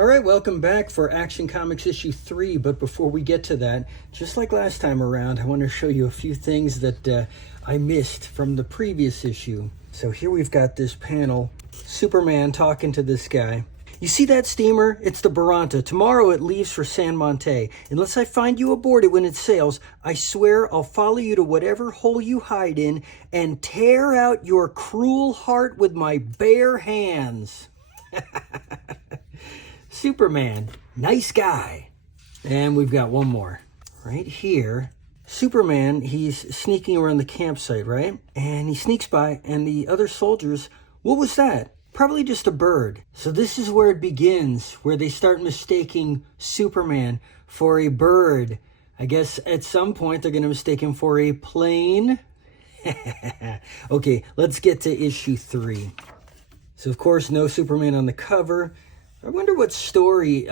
All right, welcome back for Action Comics issue 3. But before we get to that, just like last time around, I want to show you a few things that I missed from the previous issue. So here we've got this panel, Superman talking to this guy. You see that steamer? It's the Baranta. Tomorrow it leaves for San Monte. Unless I find you aboard it when it sails, I swear I'll follow you to whatever hole you hide in and tear out your cruel heart with my bare hands. Superman, nice guy. And we've got one more right here. Superman, he's sneaking around the campsite, right? And he sneaks by, and the other soldiers, what was that? Probably just a bird. So this is where it begins, where they start mistaking Superman for a bird. I guess at some point they're going to mistake him for a plane. Okay, let's get to issue 3. So of course, no Superman on the cover. I wonder what story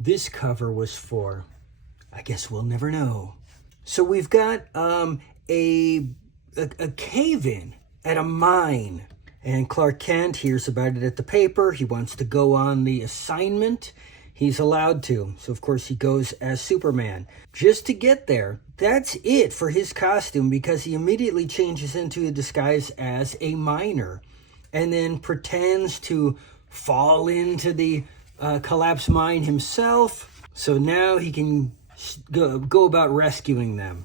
this cover was for. I guess we'll never know. So we've got a cave-in at a mine. And Clark Kent hears about it at the paper. He wants to go on the assignment. He's allowed to. So, of course, he goes as Superman. Just to get there, that's it for his costume, because he immediately changes into a disguise as a miner and then pretends to fall into the collapsed mine himself. So now he can go about rescuing them.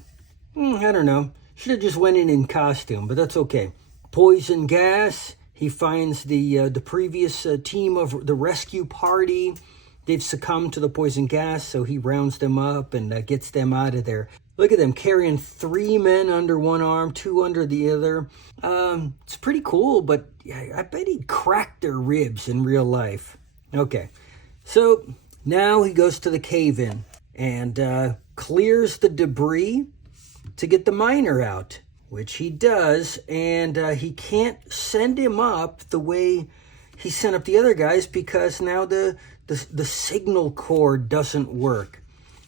I don't know. Should have just went in costume, but that's okay. Poison gas. He finds the previous team of the rescue party. They've succumbed to the poison gas, so he rounds them up and gets them out of there. Look at them carrying 3 men under one arm, 2 under the other. It's pretty cool, but I bet he'd crack their ribs in real life. Okay, so now he goes to the cave-in and clears the debris to get the miner out, which he does, and he can't send him up the way he sent up the other guys because now the signal cord doesn't work.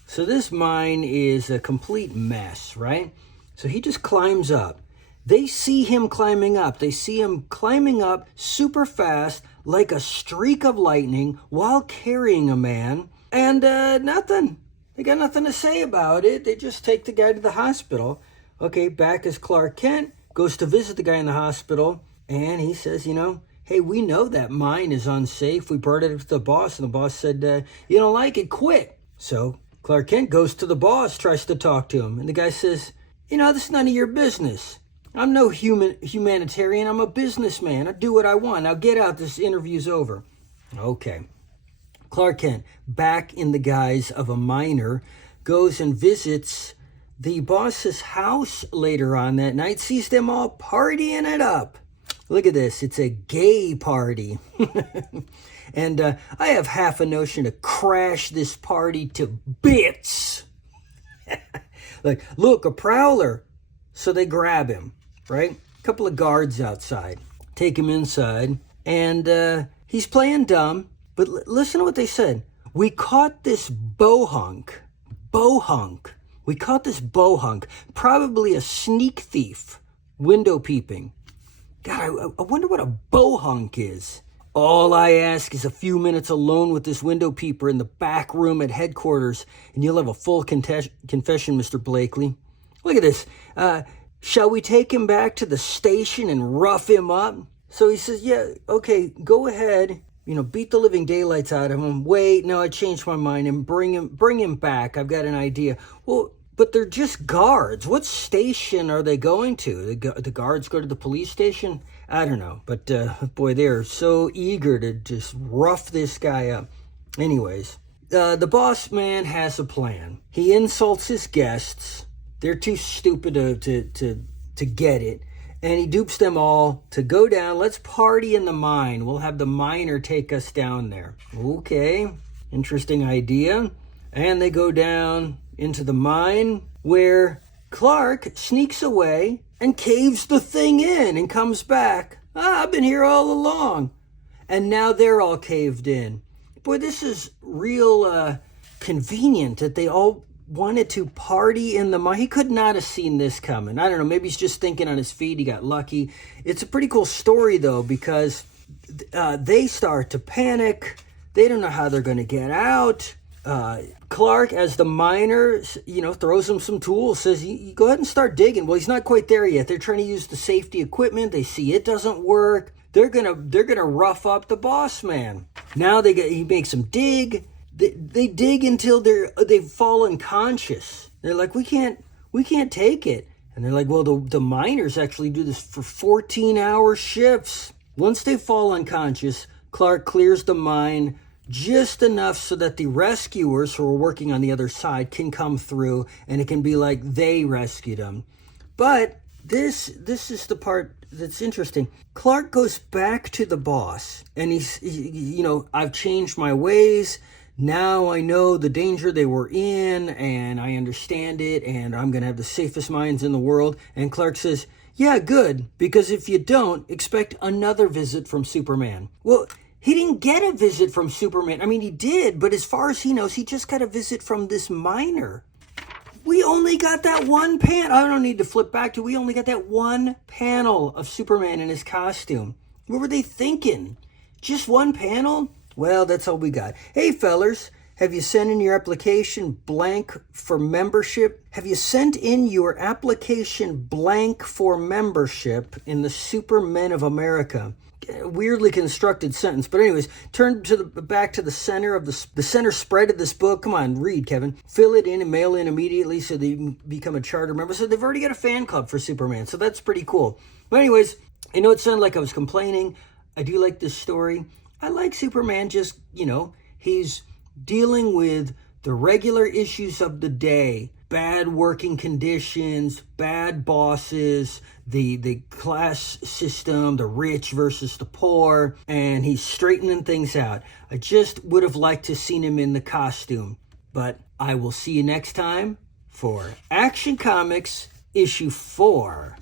So this mine is a complete mess, right? So he just climbs up. They see him climbing up. They see him climbing up super fast like a streak of lightning while carrying a man, and nothing. They got nothing to say about it. They just take the guy to the hospital. Okay, back as Clark Kent goes to visit the guy in the hospital, and he says, hey, we know that mine is unsafe. We brought it up to the boss, and the boss said, you don't like it, quit. So Clark Kent goes to the boss, tries to talk to him, and the guy says, this is none of your business. I'm no humanitarian. I'm a businessman. I do what I want. Now get out. This interview's over. Okay. Clark Kent, back in the guise of a miner, goes and visits the boss's house later on that night, sees them all partying it up. Look at this. It's a gay party. And I have half a notion to crash this party to bits. Like, look, a prowler. So they grab him, right? A couple of guards outside. Take him inside. And he's playing dumb. But listen to what they said. We caught this bohunk. We caught this bohunk, probably a sneak thief, window peeping. God, I wonder what a bohunk is. All I ask is a few minutes alone with this window peeper in the back room at headquarters, and you'll have a full confession, Mr. Blakely. Look at this. Shall we take him back to the station and rough him up? So he says, yeah, okay, go ahead. Beat the living daylights out of him. Wait, no, I changed my mind, and bring him back. I've got an idea. Well, but they're just guards. What station are they going to? The guards go to the police station? I don't know. But, boy, they're so eager to just rough this guy up. Anyways, the boss man has a plan. He insults his guests. They're too stupid to get it. And he dupes them all to go down. Let's party in the mine. We'll have the miner take us down there. Okay, interesting idea. And they go down into the mine where Clark sneaks away and caves the thing in and comes back. I've been here all along. And now they're all caved in. Boy, this is real convenient that they all wanted to party in the mine. He could not have seen this coming. I don't know. Maybe he's just thinking on his feet. He got lucky. It's a pretty cool story, though, because they start to panic. They don't know how they're going to get out. Clark, as the miner, throws him some tools, says, you go ahead and start digging. Well, he's not quite there yet. They're trying to use the safety equipment. They see it doesn't work. They're gonna rough up the boss man. Now he makes them dig. They dig until they've fallen conscious. They're like, we can't take it. And they're like, well, the miners actually do this for 14-hour shifts. Once they fall unconscious, Clark clears the mine just enough so that the rescuers who are working on the other side can come through, and it can be like they rescued him. But this is the part that's interesting. Clark goes back to the boss, and he's I've changed my ways. Now I know the danger they were in, and I understand it, and I'm going to have the safest mines in the world. And Clark says, yeah, good, because if you don't, expect another visit from Superman. Well, he didn't get a visit from Superman. I mean, he did, but as far as he knows, he just got a visit from this miner. We only got that one panel. I don't need to flip back to. We only got that one panel of Superman in his costume. What were they thinking? Just one panel? Well, that's all we got. Hey, fellers, have you sent in your application blank for membership? Have you sent in your application blank for membership in the Supermen of America? Weirdly constructed sentence, but anyways, turn back to the center of the center spread of this book. Come on, read, Kevin. Fill it in and mail in immediately so they become a charter member. So they've already got a fan club for Superman, so that's pretty cool. But anyways, I know it sounded like I was complaining. I do like this story. I like Superman. Just he's dealing with the regular issues of the day. Bad working conditions, bad bosses, the class system, the rich versus the poor, and he's straightening things out. I just would have liked to seen him in the costume. But I will see you next time for Action Comics issue 4.